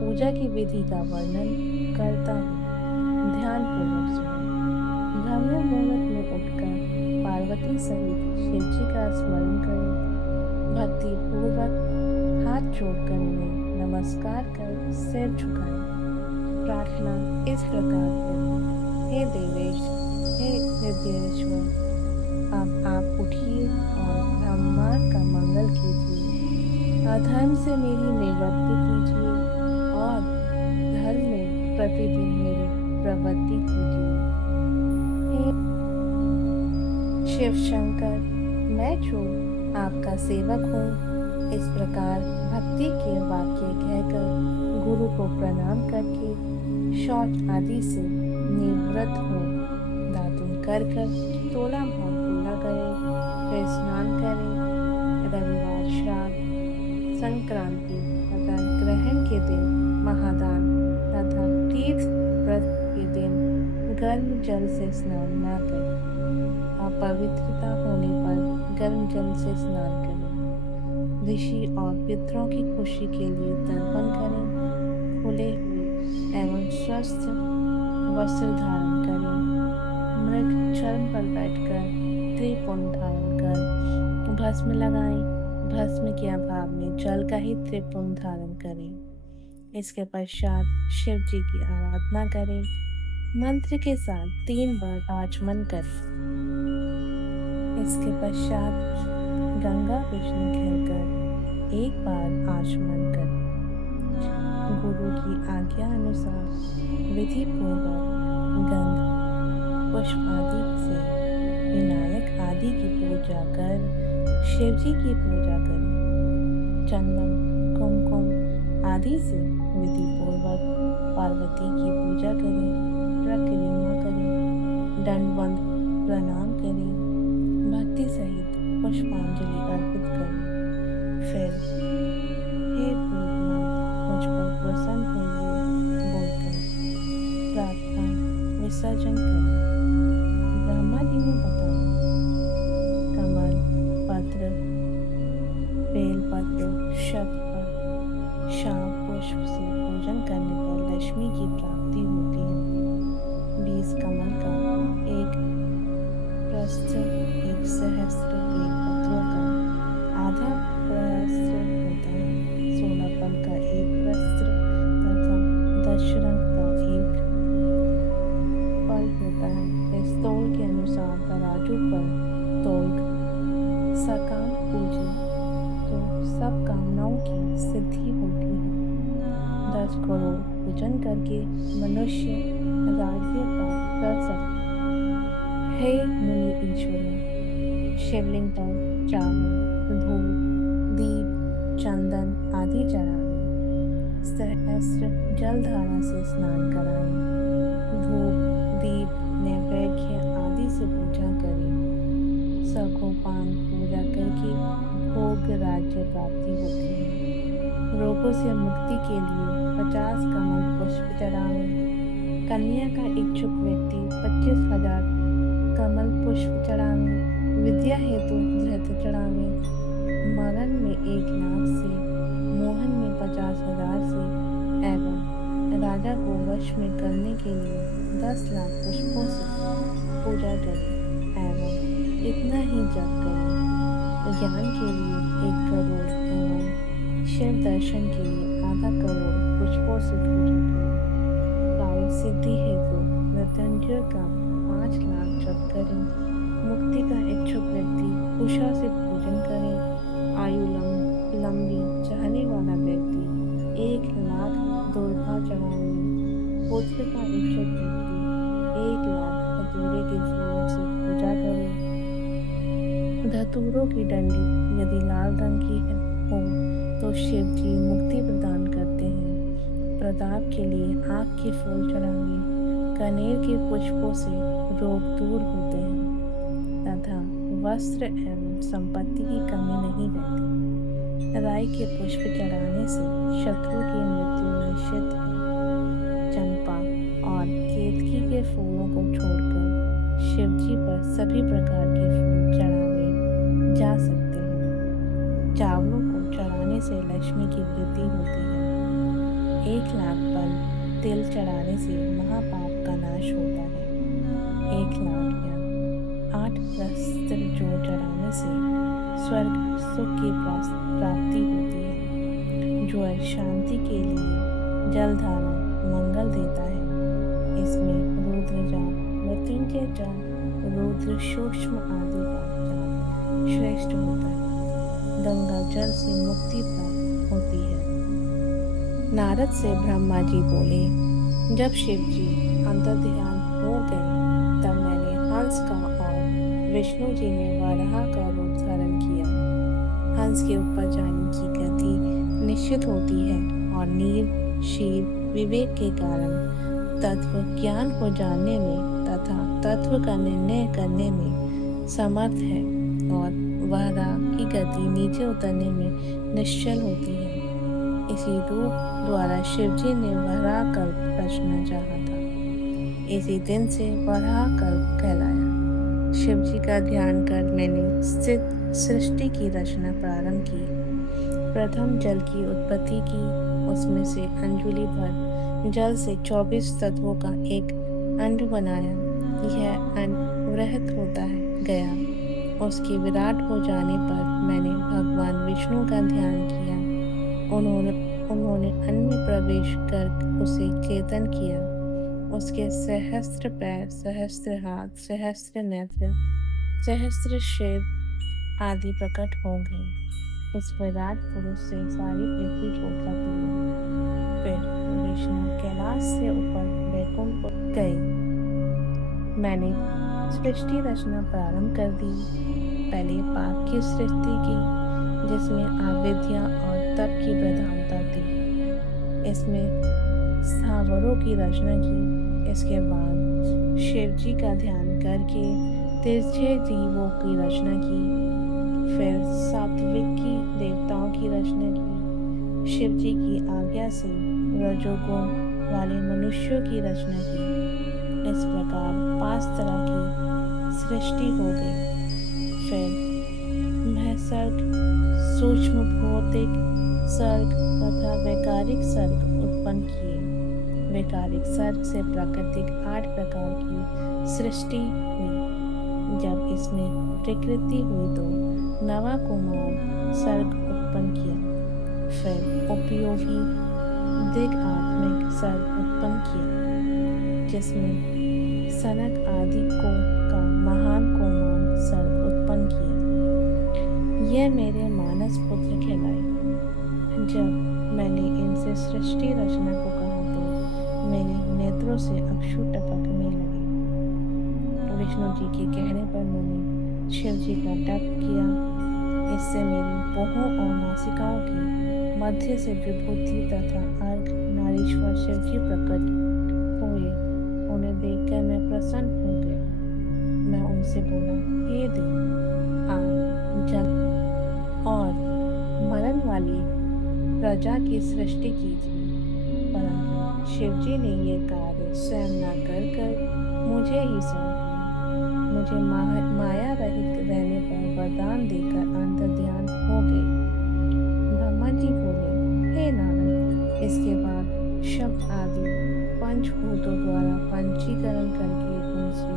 पूजा की विधि का वर्णन करता हूँ। ध्यान पूर्वक सुनो। ब्रह्म मुहूर्त में उठकर पार्वती सहित शिव जी का स्मरण करें। भक्ति पूर्वक हाथ जोड़कर उन्हें नमस्कार कर सिर झुकाएं। प्रार्थना इस प्रकार करें, हे देवेश, हे हृदयेश्वर, अब आप उठिए और ब्रह्मांड का मंगल कीजिए। अधर्म से मेरी निवृत्ति कीजिए और धर्म में प्रतिदिन मेरी प्रवृत्ति कीजिए। शिव शंकर, मैं जो आपका सेवक हूँ, इस प्रकार भक्ति के वाक्य कहकर गुरु को प्रणाम करके शौच आदि से निवृत्त हो दातुन कर तोला भाव पूरा करें। फिर स्नान करें। रविवार श्राद्ध, संक्रांति तथा ग्रहण के दिन महादान तथा तीर्थ व्रत के दिन गर्म जल से स्नान न करें। अपवित्रता होने पर गर्म जल से स्नान करें। ऋषि और पितरों की खुशी के लिए तर्पण करें। खुले हुए एवं स्वस्थ वस्त्र धारण करें। मृग चर्म पर बैठकर त्रिपुंड धारण कर भस्म लगाएं। भस्म के अभाव में जल का ही त्रिपुंड धारण करें। इसके पश्चात शिव जी की आराधना करें। मंत्र के साथ 3 बार आचमन करें। इसके पश्चात गंगा विष्णु कहकर 1 बार आचमन करें। गुरु की आज्ञा अनुसार विधि पूर्वक गंध पुष्प आदि से विनायक आदि की पूजा कर शिव जी की पूजा करें। चंदन कुमकुम आदि से विधि पूर्वक पार्वती की पूजा करें। प्रक्रिया करें। दंडवत प्रणाम करें। भक्ति सहित पुष्पांजलि अर्पित करें। फिर हे भूतनाथ मुझ पर प्रसन्न होइए बोलकर प्रार्थना विसर्जन करें। ब्रह्मा जी ने बताया, कमल पत्र, बेलपत्र, शतपत्र, शाम पुष्प से पूजन करने पर लक्ष्मी की प्राप्ति होती है। 20 कमल का एक प्रस्थ, 1 सहस्त्र बेलपत्रों का आधा प्रस्त्र होता है। 16 फल का 1 प्रस्त्र तथा 10 रंग का 1 फल होता है। इस तौल के अनुसार तराजू पर तौल सकाम पूजे तो सब कामनाओं की सिद्धि होती है। 10 करोड़ पूजन करके मनुष्य राज्य प्राप्त कर सकता है। हे मुनि ईश्वरों, शिवलिंग पर चावल, धूप, दीप, चंदन आदि चढ़ाएं। सहस्त्र जलधारा से स्नान कराएं। धूप, दीप, नैवेद्य आदि से पूजा करें। सघोपान पूजा करके भोग राज्य प्राप्ति होती है। रोगों से मुक्ति के लिए 50 कमल पुष्प चढ़ावें। कन्या का इच्छुक व्यक्ति 25,000 कमल पुष्प चढ़ावें। विद्या हेतु धृत चढ़ावें। मरण में 1 लाख से, मोहन में 50,000 से एवं राजा को वश में करने के लिए 10 लाख पुष्पों से पूजा करें एवं इतना ही जप करें। ज्ञान के लिए 1 करोड़ एवं शिव दर्शन के लिए आधा करोड़ पुष्पों से पूजा करें। कार्य सिद्धि हेतु मृत्युंजय का 5 लाख जप करें। मुक्ति का इच्छुक व्यक्ति उषा से पूजन करें। आयु लंबी चाहने वाला व्यक्ति 1 लाख दुर्भा चढ़ावे। पुत्र का इच्छुक व्यक्ति 1 लाख धतूरे के फूलों से पूजा करे। धतूरों की डंडी यदि लाल रंग की हो तो शिव जी मुक्ति प्रदान करते हैं। प्रताप के लिए आँख के फूल चढ़ावे। कनेर के पुष्पों से रोग दूर होते हैं तथा वस्त्र एवं संपत्ति की कमी नहीं रहती। राई के पुष्प चढ़ाने से शत्रु की मृत्यु निश्चित है। चंपा और केतकी के फूलों को छोड़कर शिव जी पर सभी प्रकार के फूल चढ़ावे जा सकते हैं। चावलों को चढ़ाने से लक्ष्मी की वृद्धि होती है। 1 लाख पल तिल चढ़ाने से महापाप का नाश होता है। 1 लाख या 8 प्रस्त्र जो चढ़ाने से स्वर्ग सुख की प्राप्ति होती है। ज्वर शांति के लिए जलधारा मंगल देता है। इसमें रुद्र जाप, मृत्युंजय जाप, रुद्र सूक्ष्म आदि का जाप श्रेष्ठ होता है। गंगा जल से मुक्ति प्राप्त होती है। नारद से ब्रह्मा जी बोले, जब शिव जी अंतर्ध्यान हो गए तब मैंने हंस का और विष्णु जी ने वराह का रूप धारण किया। हंस के ऊपर जाने की गति निश्चित होती है और नीर, शीर, विवेक के कारण तत्व ज्ञान को जानने में तथा तत्व का निर्णय करने में समर्थ है और वराह की गति नीचे उतरने में निश्चल होती है। इसी रूप द्वारा शिवजी ने वराह कल्प रचना चाहा था। इसी दिन से वराह कल्प कहलाया। शिवजी का ध्यान कर मैंने स्थित सृष्टि की रचना प्रारंभ की। प्रथम जल की उत्पत्ति की, उसमें से अंजुलि भर जल से 24 तत्वों का एक अंड बनाया। यह अंड वृहत होता है गया। उसके विराट हो जाने पर मैंने भगवान विष्णु का ध्यान किया। उन्होंने अंड में प्रवेश कर उसे चेतन किया। उसके सहस्त्र पैर, सहस्त्र हाथ, सहस्त्र नेत्र, सहस्त्र शिर आदि प्रकट हो गए। इस विराट पुरुष से सारी पृथ्वी छोटा थी। फिर विष्णु कैलाश से ऊपर वैकुंठ गए। मैंने सृष्टि रचना प्रारंभ कर दी। पहले पाप की सृष्टि की, जिसमें आविद्या और तप की प्रधानता थी। इसमें स्थावरों की रचना की। इसके बाद शिवजी का ध्यान करके तिरछे जीवों की रचना की। फिर सात्विकी देवताओं की रचना की। शिवजी की आज्ञा से रजोगुण वाले मनुष्यों की रचना की। इस प्रकार 5 तरह की सृष्टि हो गई। फिर मैं सर्ग, सूक्ष्म भौतिक सर्ग तथा वैकारिक सर्ग उत्पन्न किए। वैकारिक सर्ग से प्राकृतिक 8 प्रकार की सृष्टि हुई। जब इसमें प्रकृति हुई तो नवा कुमार सर्ग उत्पन्न किया। फिर उपयोगी दिग आत्मिक सर्ग उत्पन्न किया, जिसमें सनक आदि को का महान कुमार सर्ग उत्पन्न किया। यह मेरे मानस पुत्र कहलाए। जब मैंने इनसे सृष्टि रचना को कहा तो मेरे नेत्रों से अश्रु टपकने लगे। विष्णु जी के कहने पर मैंने शिव जी का तप किया। इससे मेरी भौहों और नासिकाओं के मध्य से विभूति तथा अर्घ नारीश्वर शिव जी प्रकट हुए। उन्हें देखकर मैं प्रसन्न हो गया। मैं उनसे बोला, हे देव, आप जल और मरण वाली प्रजा की सृष्टि कीजिए। परंतु शिवजी ने यह कार्य स्वयं न कर मुझे ही सौंप दिया। मुझे माया रहित रहने पर वरदान देकर अंतर्ध्यान हो गए। ब्रह्मा जी बोले, हे नारद, इसके बाद शब्द आदि पंचभूतों द्वारा पंचीकरण करके उनसे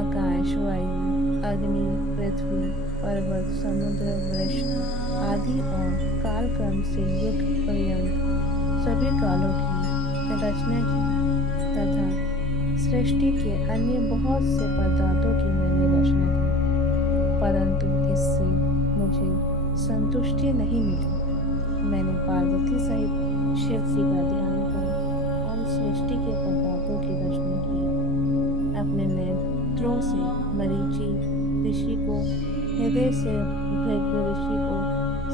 आकाश, वायु, अग्नि, पृथ्वी, पर्वत, समुद्र, वृक्ष आदि और कालक्रम से युग पर्यंत सभी कालों की रचना की तथा सृष्टि के अन्य बहुत से पदार्थों की मैंने रचना की। परंतु इससे मुझे संतुष्टि नहीं मिली। मैंने पार्वती सहित शिव जी का ध्यान कर उन सृष्टि के पदार्थों की रचना की। अपने नेत्रों से मरीचि ऋषि को, हृदय से भृगु ऋषि को,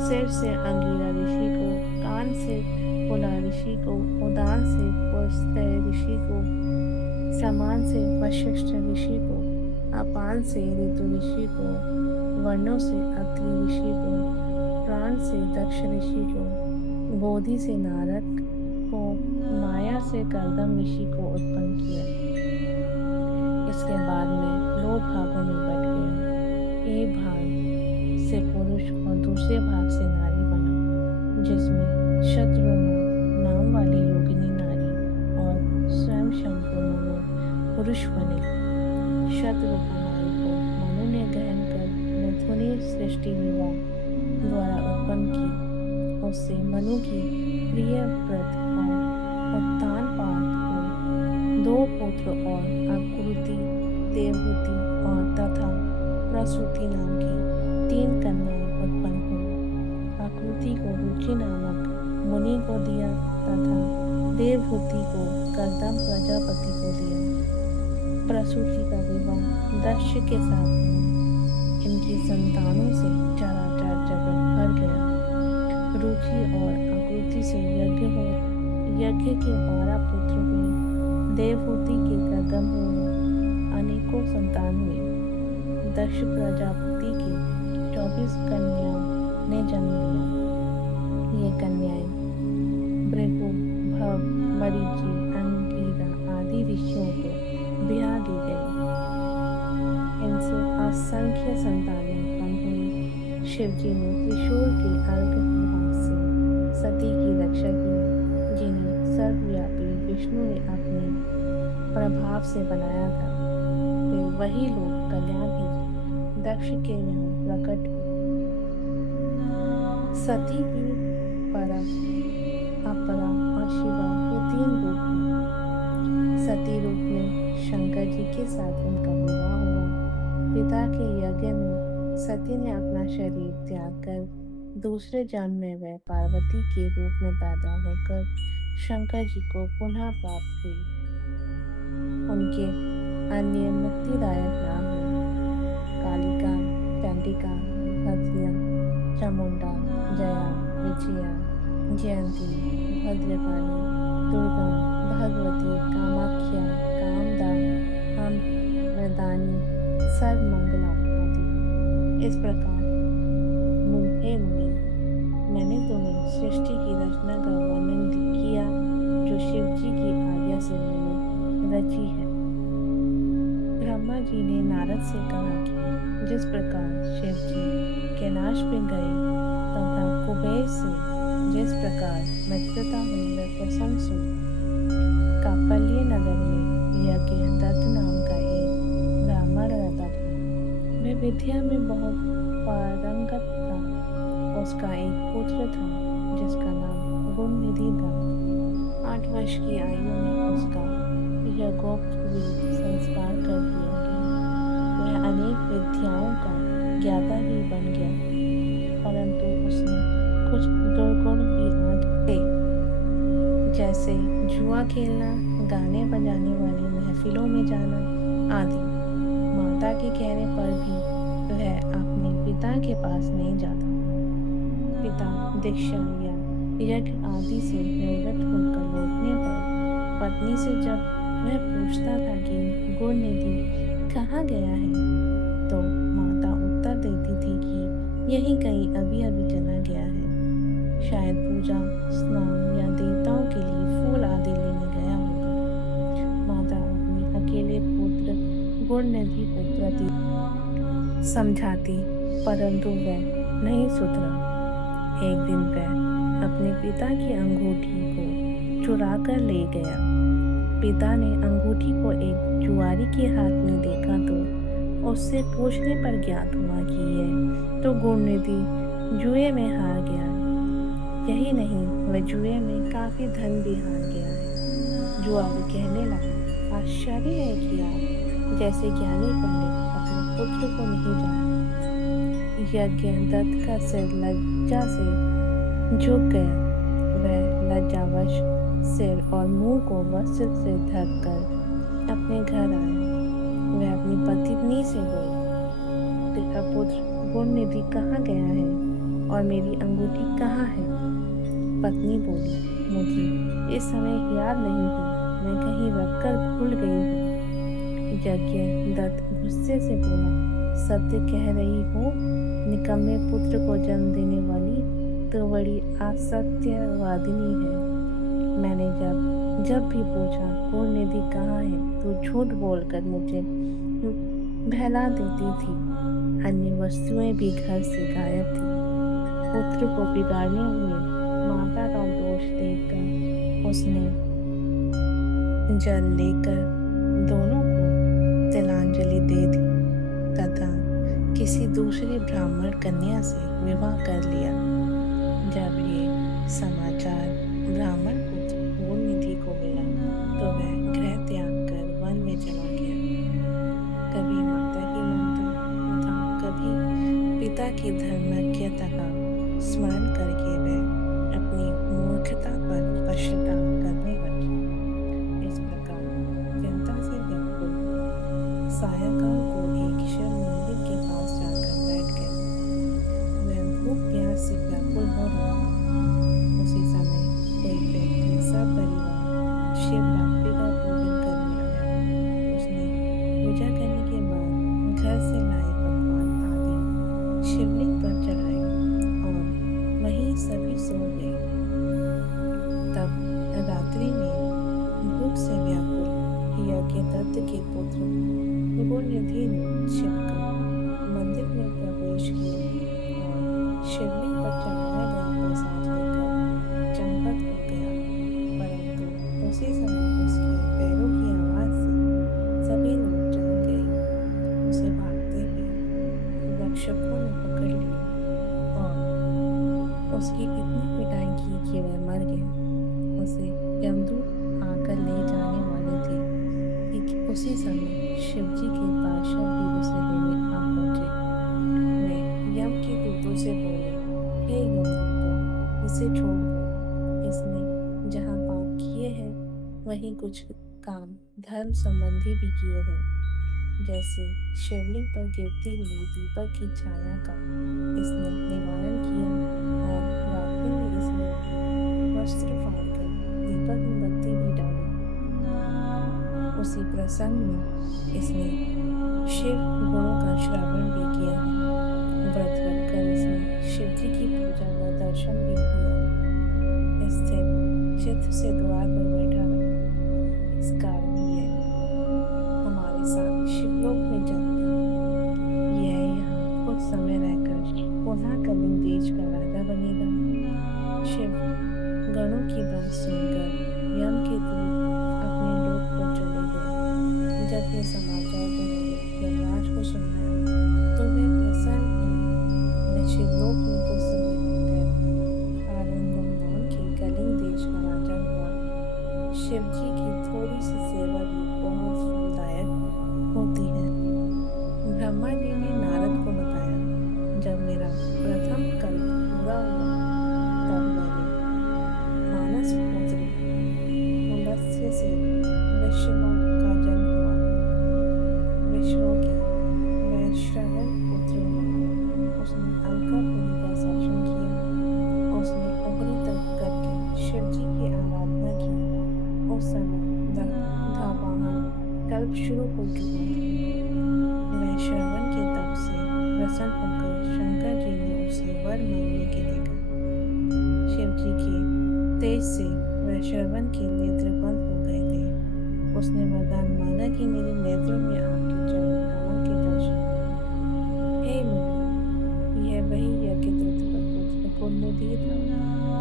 सिर से अंगिरा ऋषि को, कान से पुला ऋषि को, उदान से पुलस्त्य ऋषि को, समान से वशिष्ठ ऋषि को, अपान से ऋतु ऋषि को, वर्णों से अत्रि ऋषि को, प्राण से दक्ष ऋषि को, बोधि से नारद को, माया से कर्दम ऋषि को उत्पन्न किया। इसके बाद में 2 भागों में बट गया। एक भाग से पुरुष और दूसरे भाग से नारी बना, जिसमें शत्रुघ्न नाम वाली योगिनी नारी और स्वयं शंभु पुरुष बने। शत्रुघ्न नारी को मनु ने ग्रहण कर मिथुनी सृष्टि विवाह द्वारा उत्पन्न की। उससे मनु की प्रिय व्रत और उत्तानपाद को 2 पुत्र और आकृति, देवहूति और तथा प्रसूति नाम की 3 कन्याएं उत्पन्न हुई। आकृति को रुचि नामक मुनि को दिया तथा देवहूति को कर्दम प्रजापति को दिया। प्रसूति का विवाह दक्ष के साथ हुआ। इनकी संतानों से चराचर जगत भर गया। रुचि और आकृति से यज्ञ हो। यज्ञ के 12 पुत्र हुए। देवहूति के कर्दम हुए। अनेकों संतान हुए। दक्ष प्रजापति के 24 कन्याओं ने जन्म लिया। ये कन्याएं भृगु, भव, मरीचि, अंगिरा आदि ऋषियों को ब्याह दी गई। इनसे असंख्य संतानें उत्पन्न हुई। शिवजी ने त्रिशूल के अर्घभाग से सती की रक्षा की, जिन्हें सर्वव्यापी विष्णु ने अपने प्रभाव से बनाया था। फिर वही लोग कल्याण भी दक्ष के यहाँ प्रकट हुए। सती की परा, अपरा और शिवा ये 3 रूप हैं। सती रूप में शंकर जी के साथ उनका विवाह हुआ। पिता के यज्ञ में सती ने अपना शरीर त्याग कर दूसरे जन्म में वह पार्वती के रूप में पैदा होकर शंकर जी को पुनः प्राप्त हुई। उनके अन्य मुक्तिदायक नाम हैं कालिका, चंडिका, भद्रिया, चामुंडा, जया, विजया, जयंती, भद्रकाली, दुर्गा, भगवती, कामाख्या, कामदा, वरदानी, सर्वमंगला आदि। इस प्रकार हे मुनि, मैंने तुम्हें सृष्टि की रचना का वर्णन किया जो शिव जी की आज्ञा से मैंने रची है। ब्रह्मा जी ने नारद से कहा कि जिस प्रकार शिव जी कैलाश पे गए तथा कुबेर से जिस प्रकार मित्रता हुई वह प्रसंग सुन। कापल्य नगर में यज्ञदत्त नाम का एक ब्राह्मण रहता था। वह विद्या में बहुत पारंगत था। उसका एक पुत्र था जिसका नाम गुणनिधि था। 8 वर्ष की आयु में उसका यज्ञोपवीत संस्कार कर दिया गया। वह अनेक विद्याओं का ज्ञाता भी बन गया, परंतु उसने कुछ दुर्गुण भी आदते, जैसे जुआ खेलना, गाने बजाने वाली महफिलों में जाना आदि। माता के कहने पर भी वह अपने पिता के पास नहीं जाता। पिता दीक्षा या यज्ञ आदि से निवृत्त होकर लौटने पर पत्नी से जब वह पूछता था कि गुणनिधि कहाँ गया है, तो माता उत्तर देती थी कि यही कहीं अभी अभी चला गया है, शायद पूजा, स्नान या देवताओं के लिए फूल आदि लेने गया होगा। माता अपने अकेले पुत्र गुणनिधि को प्रति समझाती, परंतु वह नहीं सुधरा। एक दिन वह अपने पिता की अंगूठी को चुरा कर ले गया। पिता ने अंगूठी को एक जुआरी के हाथ में देखा तो उससे पूछने पर ज्ञात हुआ कि यह तो गुणनिधि जुए में हार गया है। यही नहीं, वह जुए में काफी धन भी हार गया है। जुआरी कहने लगा, आश्चर्य है कि आप जैसे ज्ञानी पंडित अपने पुत्र को नहीं जानते। यज्ञदत्त का सिर लज्जा से झुक गया। वह लज्जावश सिर और मुंह को वस्त्र से ढककर अपने घर आया। वह अपनी पत्नी से बोला, तेरा पुत्र गुणनिधि कहाँ गया है और मेरी अंगूठी कहाँ है? पत्नी बोली, मुझे इस समय याद नहीं है, मैं कहीं रखकर भूल गई हूँ। यज्ञदत्त गुस्से से बोला, सत्य कह रही हो? निकम्मे पुत्र को जन्म देने वाली तो बड़ी असत्यवादिनी है। मैंने जब भी पूछा गुणनिधि कहाँ है तो झूठ बोलकर मुझे बहला देती थी। अन्य वस्तुएं भी घर से गायब थी। पुत्र को बिगाड़ने में माता का दोष देखकर उसने जल लेकर दोनों को तिलांजलि दे दी तथा किसी दूसरे ब्राह्मण कन्या से विवाह कर लिया। जब ये समाचार ब्राह्मण पुत्र गुणनिधि को मिला तो वह गृह त्याग कर वन में चला गया। कभी माता की ममता तथा कभी पिता की धर्मज्ञता का स्मरण करके वह अपनी मूर्खता पर पश्चाताप करने लगी। इस प्रकार चिंता से व्याकुल सायकाल को एक शिव मंदिर के पास जाकर बैठ गया। वह भूख प्यास से दत्त के पुत्र गुरुनिधि ने छिपकर मंदिर में प्रवेश किया और शिवलिंग पर चढ़ाया गया प्रसाद लेकर चंपत हो गया, परंतु उसी समय उसके पैरों की आवाज से सभी लोग जाग गए। उसे भागते हुए रक्षकों ने पकड़ लिया और उसकी इतनी पिटाई की कि वह मर गया। उसे यमदूत आकर ले जाने वाले थे कि उसी समय शिवजी के पार्षद भी उसे लेने आ पहुंचे। वे यम के दूतों से बोले, हे यमदूतों, इसे छोड़ दो। इसने जहाँ पाप किए हैं वहीं कुछ काम धर्म संबंधी भी किए हैं, जैसे शिवलिंग पर गिरती हुई दीपक की छाया का इसने निवारण किया और रात्रि में इसने वस्त्र फाड़कर दीपक में बत्ती भी डाली। उसी प्रसंग में इसने शिव गुणों का श्रवण भी किया है। व्रत रखकर इसने शिव जी की पूजा व दर्शन भी किया। स्थिर चित्त से द्वार पर बैठा रहा। इस कारण यह हमारे साथ शिवलोक में जन्मा। यह यहाँ कुछ समय रहकर पुनः कलिंग देश का राजा बनेगा। शिव गणों की बात सुनकर यम के दूत अपने लोक को चले गए। जब यह समाचार उन्होंने यमराज को सुनाया तो वे प्रसन्न हुए। वे शिवलोक में कुछ समय रहकर आनंदम नाम के कलिंग देश का राजा हुआ। शिव जी की थोड़ी सी सेवा भी बहुत फलदायक होती है। ब्रह्मा जी ने नारद को बताया, जब मेरा प्रथम कल्प पूरा हुआ तब मैंने मानस पुत्र पुलस्त्य से विश्व का जन्म हुआ। विष्णु की वैश्रवण पुत्र हुआ। उसने अलकापुरी का शासन किया। उसने अग्नि तप करके शिव जी की आराधना की। उस समय धावाहन कल्प शुरू हो चुका था। वैश्रवण के तप से प्रसन्न होकर शंकर जी ने उसे वर मांगने के लिए कहा। शिव जी के तेज से वैश्रवण के नेत्र बंद हो गए थे। उसने वरदान मांगा कि मेरे नेत्रों में आपके चरण कमल के दर्शन हों। हे मुनि, यह वही यज्ञदत्त का पुत्र गुरुनिधि था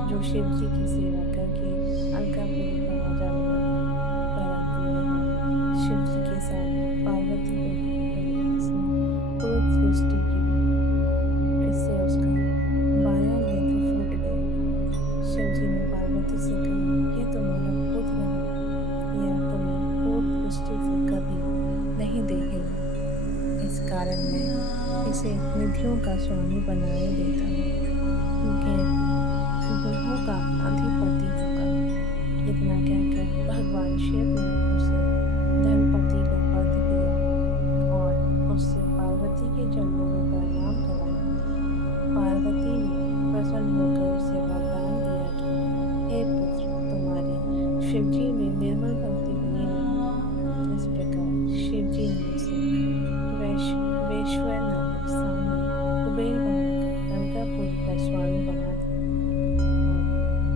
जो शिव जी की सेवा करके अलकापुरी का राजा बना था। परंतु यहाँ शिव जी के साथ पार्वती को क्रोध सृष्टि की। इससे उसका बायां नेत्र फूट गया। शिव जी ने पार्वती से कहा, यह तुम्हारा पुत्र है, यह तुम्हें क्रोध दृष्टि से कभी नहीं देखेगा। इस कारण मैं इसे निधियों का स्वामी बनाए देता हूँ, ग्रहों का अधिपति होगा। इतना कहकर भगवान शिव ने उसे धनपति का पद दिया और उससे पार्वती के चरणों में प्रणाम कराया। पार्वती ने प्रसन्न होकर उसे वरदान दिया कि हे पुत्र, तुम्हारी शिवजी में निर्मल भक्ति बनी रही। इस प्रकार शिवजी ने उसे वैश्वर नामक स्थान में कुबेर बनाकर अलकापुरी का स्वामी बना दिया।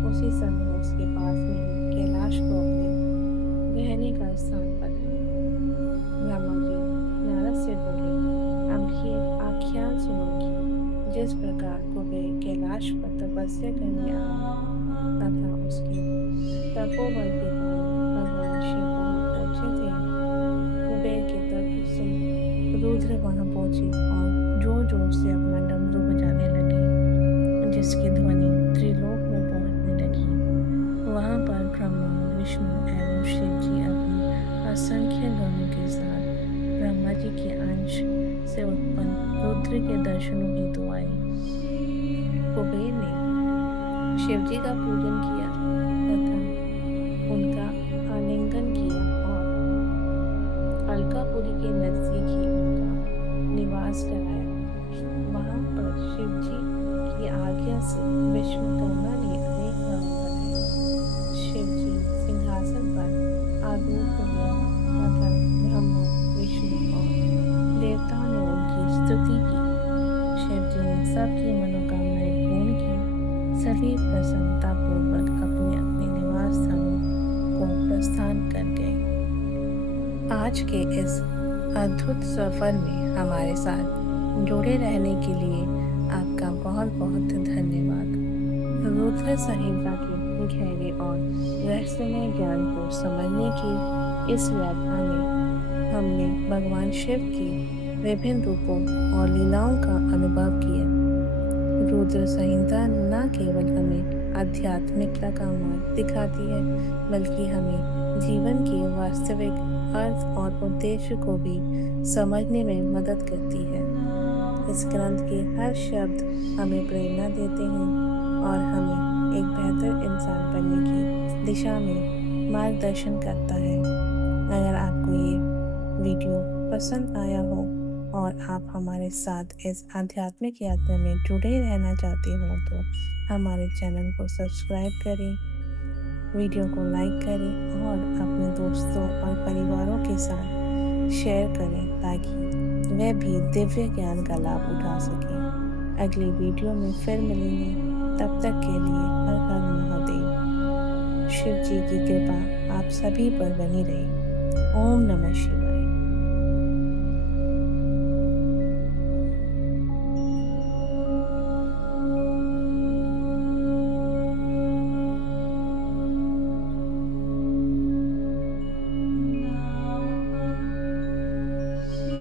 उसी समय उसके पास में ही कैलाश को अपने रहने का स्थान बनाया। ब्रह्मा जी नारद से बोले, अब ये आख्यान सुनो कि जिस प्रकार कुबेर कैलाश पर तपस्या करने आया तथा उसके तपोबल के कारण भगवान शिव वहाँ पहुंचे थे। कुबेर के तप से रुद्र वहाँ पहुंचे और जोर जोर से अपना डमरू बजाने लगे, जिसकी ध्वनि त्रिलोक में पहुंचने लगी। वहाँ पर ब्रह्मा, विष्णु एवं शिव जी अपनी असंख्य गणों के साथ ब्रह्मा जी के अंश से उत्पन्न रुद्र के दर्शनों हेतु आए। कुबेर ने शिव जी का पूजन किया तथा उनका आलिंगन किया और अलकापुरी के नजदीक ही उनका निवास कराया। वहां पर शिव जी की आज्ञा से विश्वकर्मा ने अनेक भवन बनाए। शिव जी सिंहासन पर आरूढ़ हुए तथा ब्रह्मा, विष्णु और देवताओं ने उनकी स्तुति की। शिव जी ने सबकी मनोकामनाएं पूर्ण की। सभी प्रसन्नता पूर्वक अपने अपने निवास स्थानों को प्रस्थान कर गए। आज के इस अद्भुत सफ़र में हमारे साथ जुड़े रहने के लिए आपका बहुत बहुत धन्यवाद। रुद्र संहिता के गहरे और रहस्यमय ज्ञान को समझने की इस यात्रा में हमने भगवान शिव की विभिन्न रूपों और लीलाओं का अनुभव किया। रुद्र संहिता न केवल हमें आध्यात्मिकता का मार्ग दिखाती है, बल्कि हमें जीवन के वास्तविक अर्थ और उद्देश्य को भी समझने में मदद करती है। इस ग्रंथ के हर शब्द हमें प्रेरणा देते हैं और हमें एक बेहतर इंसान बनने की दिशा में मार्गदर्शन करता है। अगर आपको ये वीडियो पसंद आया हो और आप हमारे साथ इस आध्यात्मिक यात्रा में जुड़े रहना चाहते हो तो हमारे चैनल को सब्सक्राइब करें, वीडियो को लाइक करें और अपने दोस्तों और परिवारों के साथ शेयर करें ताकि वे भी दिव्य ज्ञान का लाभ उठा सकें। अगली वीडियो में फिर मिलेंगे, तब तक के लिए हर हर महादेव। शिव जी की कृपा आप सभी पर बनी रहे। ओम नमः शिवाय।